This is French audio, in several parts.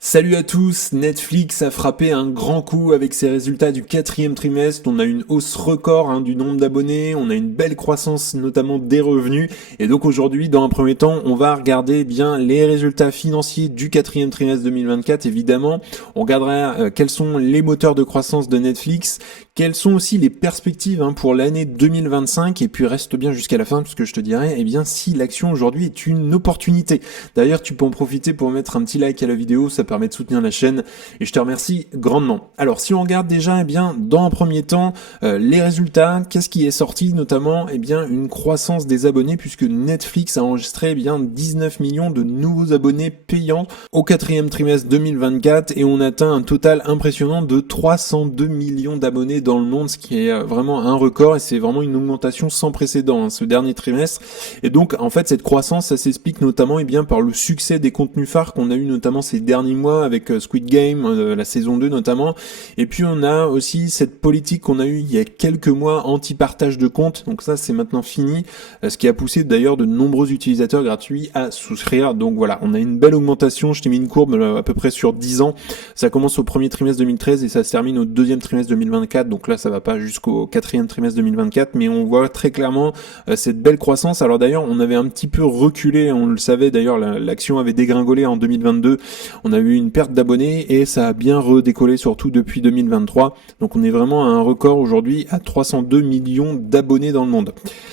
Salut à tous, Netflix a frappé un grand coup avec ses résultats du quatrième trimestre. On a une hausse record du nombre d'abonnés, on a une belle croissance notamment des revenus. Et donc aujourd'hui, dans un premier temps, on va regarder bien les résultats financiers du quatrième trimestre 2024. Évidemment, on regardera quels sont les moteurs de croissance de Netflix, quelles sont aussi les perspectives pour l'année 2025. Et puis reste bien jusqu'à la fin parce que je te dirai si l'action aujourd'hui est une opportunité. D'ailleurs, tu peux en profiter pour mettre un petit like à la vidéo, ça permet de soutenir la chaîne et je te remercie grandement. Alors si on regarde déjà dans un premier temps les résultats, qu'est-ce qui est sorti notamment une croissance des abonnés puisque Netflix a enregistré 19 millions de nouveaux abonnés payants au quatrième trimestre 2024 et on atteint un total impressionnant de 302 millions d'abonnés dans le monde, ce qui est vraiment un record et c'est vraiment une augmentation sans précédent ce dernier trimestre. Et donc en fait cette croissance ça s'explique notamment par le succès des contenus phares qu'on a eu notamment ces derniers mois avec Squid Game, la saison 2 notamment. Et puis on a aussi cette politique qu'on a eu il y a quelques mois anti-partage de comptes. Donc ça c'est maintenant fini, ce qui a poussé d'ailleurs de nombreux utilisateurs gratuits à souscrire. Donc voilà, on a une belle augmentation. Je t'ai mis une courbe à peu près sur 10 ans. Ça commence au premier trimestre 2013 et ça se termine au deuxième trimestre 2024. Donc là ça va pas jusqu'au quatrième trimestre 2024, mais on voit très clairement cette belle croissance. Alors d'ailleurs on avait un petit peu reculé, on le savait d'ailleurs, l'action avait dégringolé en 2022. On a eu une perte d'abonnés et ça a bien redécollé surtout depuis 2023. Donc on est vraiment à un record aujourd'hui à 302 millions d'abonnés dans le monde.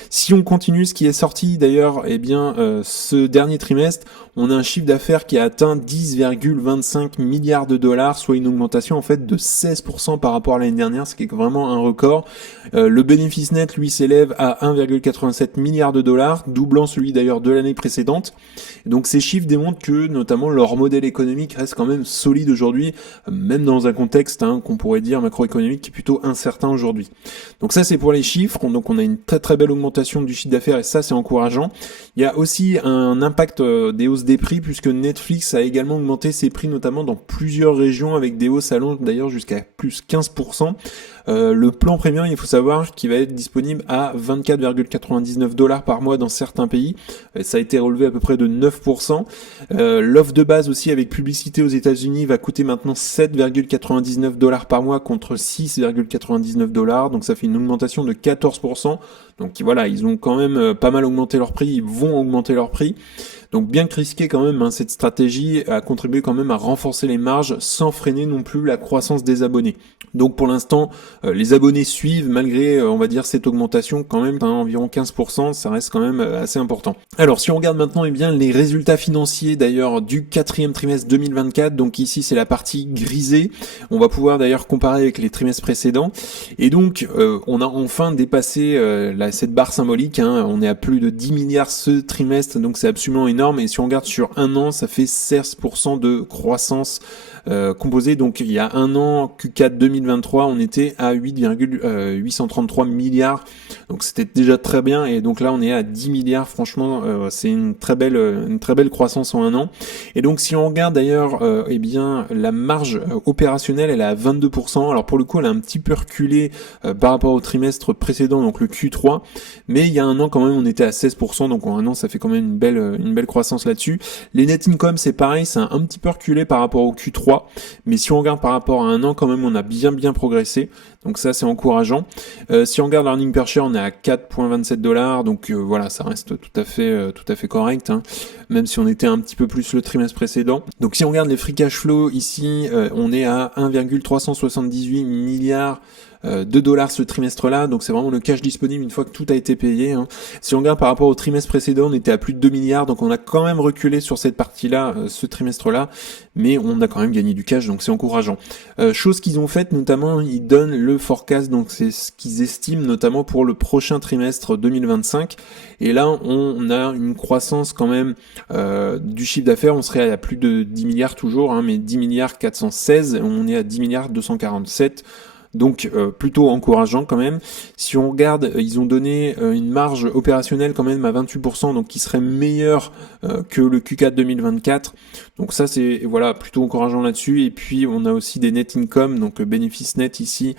Si on continue, ce qui est sorti d'ailleurs, ce dernier trimestre, on a un chiffre d'affaires qui a atteint 10,25 milliards de dollars, soit une augmentation en fait de 16% par rapport à l'année dernière, ce qui est vraiment un record. Le bénéfice net, lui, s'élève à 1,87 milliard de dollars, doublant celui d'ailleurs de l'année précédente. Donc ces chiffres démontrent que notamment leur modèle économique reste quand même solide aujourd'hui, même dans un contexte qu'on pourrait dire macroéconomique qui est plutôt incertain aujourd'hui. Donc ça c'est pour les chiffres, donc on a une très très belle augmentation du chiffre d'affaires et ça c'est encourageant. Il y a aussi un impact des hausses des prix puisque Netflix a également augmenté ses prix notamment dans plusieurs régions avec des hausses allant d'ailleurs jusqu'à plus 15%. Le plan premium, il faut savoir qu'il va être disponible à 24,99 dollars par mois dans certains pays. Ça a été relevé à peu près de 9%. L'offre de base aussi avec publicité aux États-Unis va coûter maintenant 7,99 dollars par mois contre 6,99 dollars. Donc ça fait une augmentation de 14%. Donc voilà, ils ont quand même pas mal augmenté leur prix, ils vont augmenter leur prix. Donc bien que risqué quand même, cette stratégie a contribué quand même à renforcer les marges sans freiner non plus la croissance des abonnés. Donc pour l'instant, les abonnés suivent malgré, on va dire, cette augmentation quand même environ 15%, ça reste quand même assez important. Alors si on regarde maintenant les résultats financiers d'ailleurs du quatrième trimestre 2024, donc ici c'est la partie grisée, on va pouvoir d'ailleurs comparer avec les trimestres précédents, et donc on a enfin dépassé cette barre symbolique, on est à plus de 10 milliards ce trimestre, donc c'est absolument énorme, et si on regarde sur un an, ça fait 16% de croissance composée, donc il y a un an, Q4 2023, on était à 8,833 milliards, donc c'était déjà très bien, et donc là on est à 10 milliards, franchement c'est une très belle croissance en un an. Et donc si on regarde d'ailleurs la marge opérationnelle, elle est à 22%, alors pour le coup elle a un petit peu reculé par rapport au trimestre précédent, donc le Q3, mais il y a un an quand même on était à 16%, donc en un an ça fait quand même une belle croissance là-dessus. Les net income c'est pareil, c'est un petit peu reculé par rapport au Q3, mais si on regarde par rapport à un an quand même on a bien progressé, donc ça c'est encourageant. Si on regarde l'earning per share on est à 4,27 dollars, donc voilà, ça reste tout à fait correct, même si on était un petit peu plus le trimestre précédent. Donc si on regarde les free cash flow ici, on est à 1,378 milliards de dollars ce trimestre-là, donc c'est vraiment le cash disponible une fois que tout a été payé. Si on regarde par rapport au trimestre précédent, on était à plus de 2 milliards, donc on a quand même reculé sur cette partie-là, ce trimestre-là, mais on a quand même gagné du cash, donc c'est encourageant. Chose qu'ils ont faite, notamment, ils donnent le forecast, donc c'est ce qu'ils estiment notamment pour le prochain trimestre 2025, et là on a une croissance quand même du chiffre d'affaires, on serait à plus de 10 milliards toujours, mais 10 milliards 416, on est à 10 milliards 247. Donc plutôt encourageant quand même. Si on regarde, ils ont donné une marge opérationnelle quand même à 28%, donc qui serait meilleure que le Q4 2024. Donc ça c'est voilà plutôt encourageant là-dessus. Et puis on a aussi des net income, donc bénéfices net ici,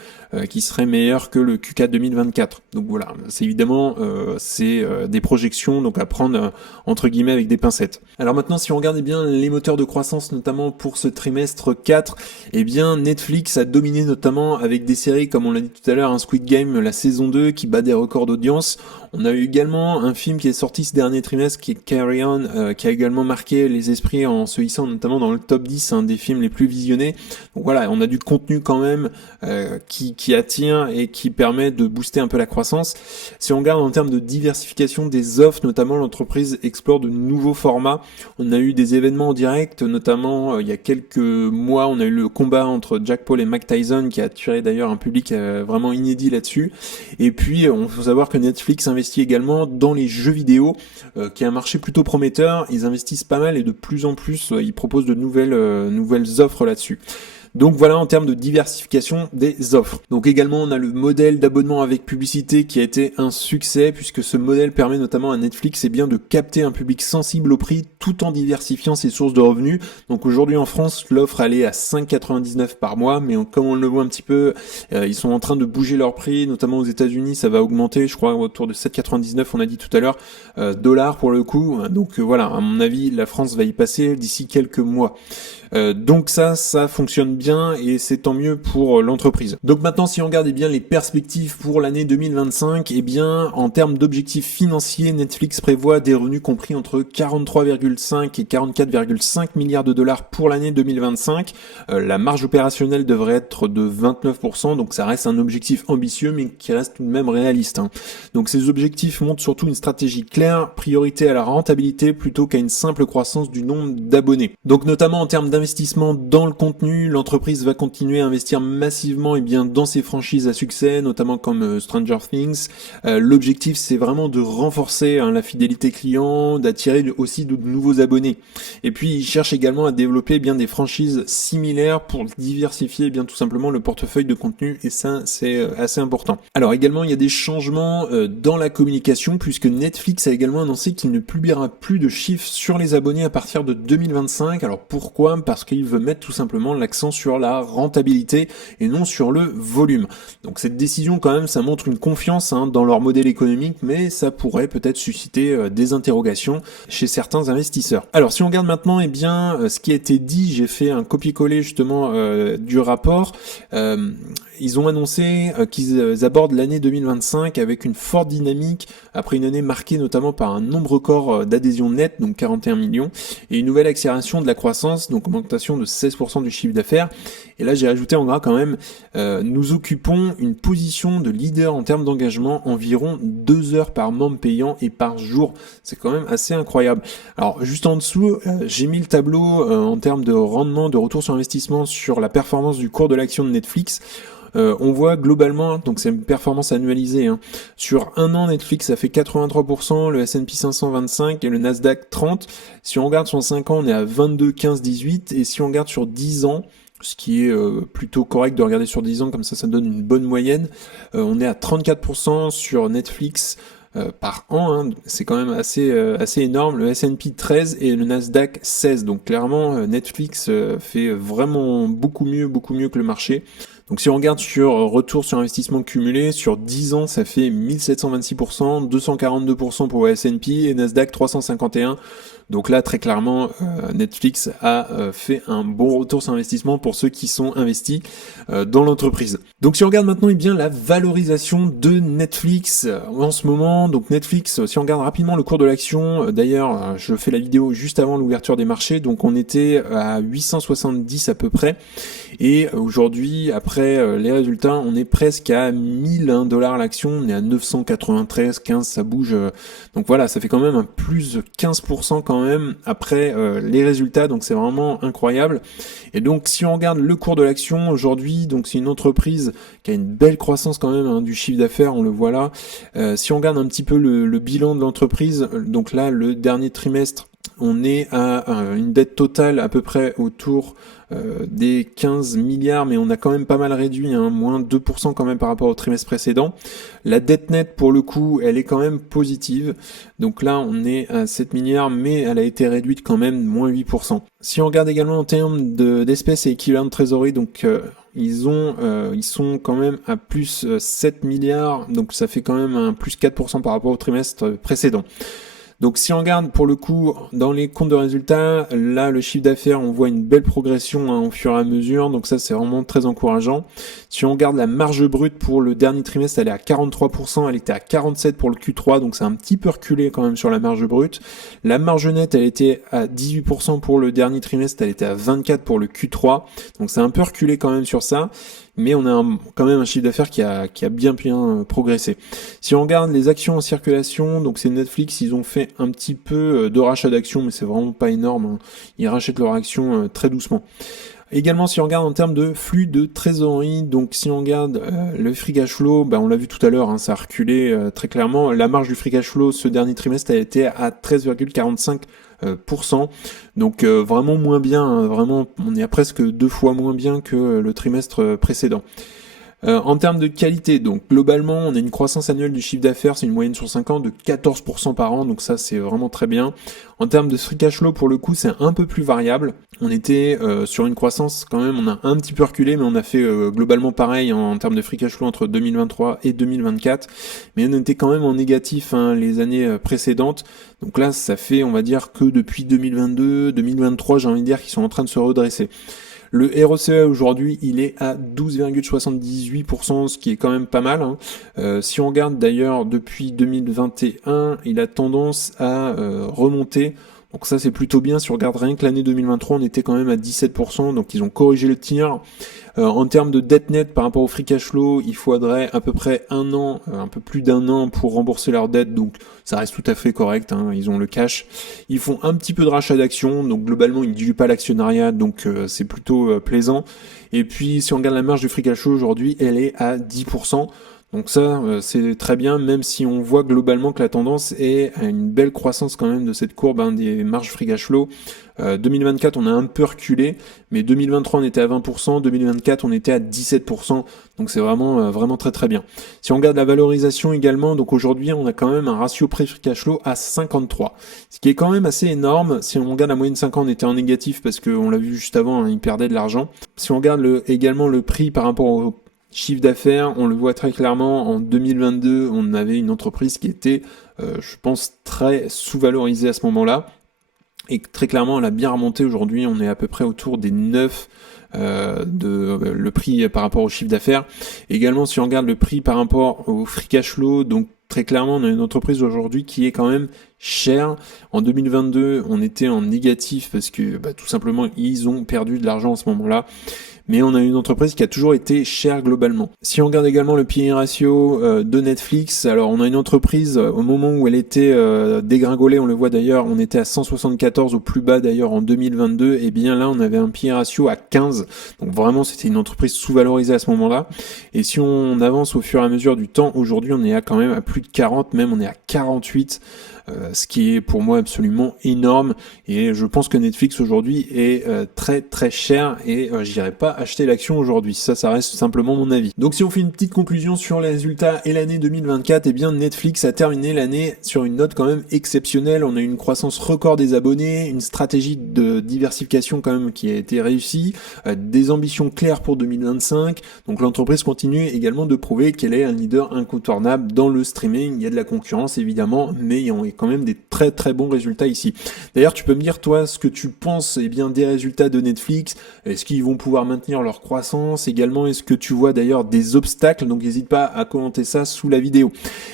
qui serait meilleur que le Q4 2024. Donc voilà, c'est évidemment c'est des projections, donc à prendre entre guillemets avec des pincettes. Alors maintenant si on regarde bien les moteurs de croissance, notamment pour ce trimestre 4, eh bien Netflix a dominé notamment avec des séries comme on l'a dit tout à l'heure, un Squid Game la saison 2 qui bat des records d'audience. On a eu également un film qui est sorti ce dernier trimestre qui est Carry On, qui a également marqué les esprits en se hissant notamment dans le top 10 des films les plus visionnés. Donc voilà, on a du contenu quand même qui attire et qui permet de booster un peu la croissance. Si on regarde en termes de diversification des offres, notamment l'entreprise explore de nouveaux formats. On a eu des événements en direct, notamment il y a quelques mois, on a eu le combat entre Jack Paul et Mike Tyson qui a attiré d'ailleurs un public vraiment inédit là-dessus. Et puis on faut savoir que Netflix investit également dans les jeux vidéo, qui est un marché plutôt prometteur. Ils investissent pas mal et de plus en plus ils proposent de nouvelles offres là-dessus. Donc voilà en termes de diversification des offres. Donc également on a le modèle d'abonnement avec publicité qui a été un succès puisque ce modèle permet notamment à Netflix de capter un public sensible au prix tout en diversifiant ses sources de revenus. Donc aujourd'hui en France l'offre elle est à 5,99 par mois, mais comme on le voit un petit peu, ils sont en train de bouger leur prix, notamment aux États-Unis ça va augmenter, je crois autour de 7,99 on a dit tout à l'heure, dollars pour le coup. Donc voilà, à mon avis la France va y passer d'ici quelques mois. Donc ça fonctionne bien et c'est tant mieux pour l'entreprise. Donc maintenant si on regarde bien les perspectives pour l'année 2025, bien en termes d'objectifs financiers, Netflix prévoit des revenus compris entre 43,5 et 44,5 milliards de dollars pour l'année 2025. La marge opérationnelle devrait être de 29%, donc ça reste un objectif ambitieux mais qui reste tout de même réaliste. Donc ces objectifs montrent surtout une stratégie claire, priorité à la rentabilité plutôt qu'à une simple croissance du nombre d'abonnés. Donc notamment en termes d'investissement dans le contenu, l'entreprise va continuer à investir massivement dans ses franchises à succès, notamment comme Stranger Things. L'objectif c'est vraiment de renforcer la fidélité client, d'attirer aussi de nouveaux abonnés. Et puis ils cherchent également à développer des franchises similaires pour diversifier tout simplement le portefeuille de contenu et ça c'est assez important. Alors également il y a des changements dans la communication puisque Netflix a également annoncé qu'il ne publiera plus de chiffres sur les abonnés à partir de 2025. Alors pourquoi ? Parce qu'il veut mettre tout simplement l'accent sur la rentabilité et non sur le volume. Donc cette décision quand même, ça montre une confiance dans leur modèle économique, mais ça pourrait peut-être susciter des interrogations chez certains investisseurs. Alors si on regarde maintenant ce qui a été dit, j'ai fait un copier-coller justement du rapport. Ils ont annoncé qu'ils abordent l'année 2025 avec une forte dynamique après une année marquée notamment par un nombre record d'adhésions nettes, donc 41 millions, et une nouvelle accélération de la croissance, donc augmentation de 16% du chiffre d'affaires. Et là j'ai rajouté en gras quand même, nous occupons une position de leader en termes d'engagement, environ 2 heures par membre payant et par jour. C'est quand même assez incroyable. Alors juste en dessous, j'ai mis le tableau en termes de rendement, de retour sur investissement sur la performance du cours de l'action de Netflix. On voit globalement, donc c'est une performance annualisée, sur un an Netflix ça fait 83%, le S&P 500 25 et le Nasdaq 30. Si on regarde sur 5 ans on est à 22, 15, 18 et si on regarde sur 10 ans, ce qui est plutôt correct de regarder sur 10 ans, comme ça donne une bonne moyenne, on est à 34% sur Netflix par an, c'est quand même assez énorme, le S&P 13 et le Nasdaq 16, donc clairement Netflix fait vraiment beaucoup mieux que le marché. Donc si on regarde sur retour sur investissement cumulé, sur 10 ans ça fait 1726%, 242% pour S&P et Nasdaq 351%. Donc là très clairement Netflix a fait un bon retour sur investissement pour ceux qui sont investis dans l'entreprise. Donc si on regarde maintenant la valorisation de Netflix en ce moment, donc Netflix, si on regarde rapidement le cours de l'action, d'ailleurs je fais la vidéo juste avant l'ouverture des marchés, donc on était à 870 à peu près, et aujourd'hui après les résultats on est presque à 1000 $ l'action, on est à 993, 15, ça bouge, donc voilà, ça fait quand même un plus de 15% quand même après les résultats, donc c'est vraiment incroyable. Et donc si on regarde le cours de l'action aujourd'hui, donc c'est une entreprise qui a une belle croissance quand même du chiffre d'affaires, on le voit là. Si on regarde un petit peu le bilan de l'entreprise, donc là le dernier trimestre On est à une dette totale à peu près autour des 15 milliards, mais on a quand même pas mal réduit, hein, moins 2% quand même par rapport au trimestre précédent. La dette nette, pour le coup, elle est quand même positive. Donc là, on est à 7 milliards, mais elle a été réduite quand même, moins 8%. Si on regarde également en termes d'espèces et équivalents de trésorerie, donc ils sont quand même à plus 7 milliards, donc ça fait quand même un plus 4% par rapport au trimestre précédent. Donc si on regarde pour le coup dans les comptes de résultats, là le chiffre d'affaires, on voit une belle progression, hein, au fur et à mesure, donc ça c'est vraiment très encourageant. Si on regarde la marge brute pour le dernier trimestre, elle est à 43%, elle était à 47% pour le Q3, donc c'est un petit peu reculé quand même sur la marge brute. La marge nette, elle était à 18% pour le dernier trimestre, elle était à 24% pour le Q3, donc c'est un peu reculé quand même sur ça. Mais on a quand même un chiffre d'affaires qui a bien progressé. Si on regarde les actions en circulation, donc c'est Netflix, ils ont fait un petit peu de rachat d'actions, mais c'est vraiment pas énorme, hein. Ils rachètent leurs actions très doucement. Également, si on regarde en termes de flux de trésorerie, donc si on regarde le free cash flow, on l'a vu tout à l'heure, hein, ça a reculé très clairement. La marge du free cash flow ce dernier trimestre a été à 13,45%. Donc vraiment moins bien, hein, vraiment on est à presque 2 fois moins bien que le trimestre précédent. En termes de qualité, donc globalement, on a une croissance annuelle du chiffre d'affaires, c'est une moyenne sur 5 ans de 14% par an, donc ça c'est vraiment très bien. En termes de free cash flow, pour le coup, c'est un peu plus variable. On était sur une croissance quand même, on a un petit peu reculé, mais on a fait globalement pareil en termes de free cash flow entre 2023 et 2024. Mais on était quand même en négatif, hein, les années précédentes. Donc là, ça fait, on va dire, que depuis 2022, 2023, j'ai envie de dire qu'ils sont en train de se redresser. Le ROCE aujourd'hui, il est à 12,78%, ce qui est quand même pas mal, hein. Si on regarde d'ailleurs depuis 2021, il a tendance à remonter. Donc ça c'est plutôt bien. Si on regarde rien que l'année 2023, on était quand même à 17%, donc ils ont corrigé le tir. En termes de dette nette par rapport au free cash flow, il faudrait à peu près un an, un peu plus d'un an pour rembourser leur dette, donc ça reste tout à fait correct, hein, ils ont le cash. Ils font un petit peu de rachat d'actions, donc globalement ils ne diluent pas l'actionnariat, donc c'est plutôt plaisant. Et puis si on regarde la marge du free cash flow aujourd'hui, elle est à 10%. Donc ça, c'est très bien, même si on voit globalement que la tendance est à une belle croissance quand même de cette courbe, hein, des marges free cash flow. 2024, on a un peu reculé, mais 2023, on était à 20%, 2024, on était à 17%, donc c'est vraiment très très bien. Si on regarde la valorisation également, donc aujourd'hui, on a quand même un ratio prix free cash flow à 53, ce qui est quand même assez énorme. Si on regarde la moyenne 5 ans, on était en négatif parce qu'on l'a vu juste avant, hein, ils perdaient de l'argent. Si on regarde également le prix par rapport au chiffre d'affaires, on le voit très clairement, en 2022, on avait une entreprise qui était, je pense, très sous-valorisée à ce moment-là. Et très clairement, elle a bien remonté aujourd'hui, on est à peu près autour des 9 le prix par rapport au chiffre d'affaires. Également, si on regarde le prix par rapport au free cash flow, donc très clairement, on a une entreprise aujourd'hui qui est quand même chère. En 2022, on était en négatif parce que tout simplement, ils ont perdu de l'argent à ce moment-là. Mais on a une entreprise qui a toujours été chère globalement. Si on regarde également le P/E ratio de Netflix, alors on a une entreprise au moment où elle était dégringolée, on le voit d'ailleurs, on était à 174 au plus bas d'ailleurs en 2022, et bien là on avait un P/E ratio à 15, donc vraiment c'était une entreprise sous-valorisée à ce moment-là. Et si on avance au fur et à mesure du temps, aujourd'hui on est quand même à plus de 40, même on est à 48. Ce qui est pour moi absolument énorme, et je pense que Netflix aujourd'hui est très très cher, et j'irai pas acheter l'action aujourd'hui, ça reste simplement mon avis. Donc si on fait une petite conclusion sur les résultats et l'année 2024, eh bien Netflix a terminé l'année sur une note quand même exceptionnelle. On a eu une croissance record des abonnés, une stratégie de diversification quand même qui a été réussie, des ambitions claires pour 2025, donc l'entreprise continue également de prouver qu'elle est un leader incontournable dans le streaming. Il y a de la concurrence évidemment, mais il y a quand même des très très bons résultats ici. D'ailleurs, tu peux me dire toi ce que tu penses des résultats de Netflix. Est-ce qu'ils vont pouvoir maintenir leur croissance? Également, est-ce que tu vois d'ailleurs des obstacles? Donc n'hésite pas à commenter ça sous la vidéo.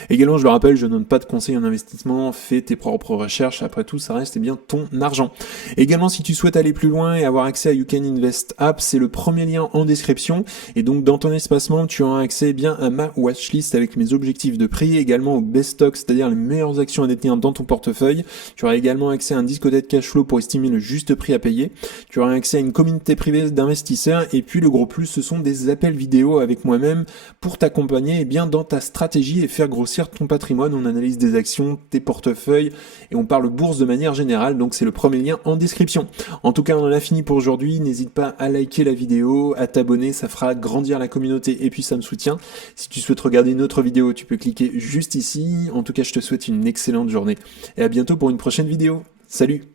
Également, je le rappelle, je ne donne pas de conseils en investissement, fais tes propres recherches, après tout ça reste bien ton argent. Également, si tu souhaites aller plus loin et avoir accès à You Can Invest App, c'est le premier lien en description, et donc dans ton espacement, tu auras accès bien à ma watchlist avec mes objectifs de prix, également au best stock, c'est-à-dire les meilleures actions à détenir dans ton portefeuille. Tu auras également accès à un discothèque cash flow pour estimer le juste prix à payer. Tu auras accès à une communauté privée d'investisseurs Voilà, et puis le gros plus, ce sont des appels vidéo avec moi-même pour t'accompagner dans ta stratégie et faire grossir ton patrimoine. On analyse des actions, tes portefeuilles et on parle bourse de manière générale, donc c'est le premier lien en description. En tout cas, on en a fini pour aujourd'hui. N'hésite pas à liker la vidéo, à t'abonner, ça fera grandir la communauté et puis ça me soutient. Si tu souhaites regarder une autre vidéo, tu peux cliquer juste ici. En tout cas, je te souhaite une excellente journée et à bientôt pour une prochaine vidéo. Salut!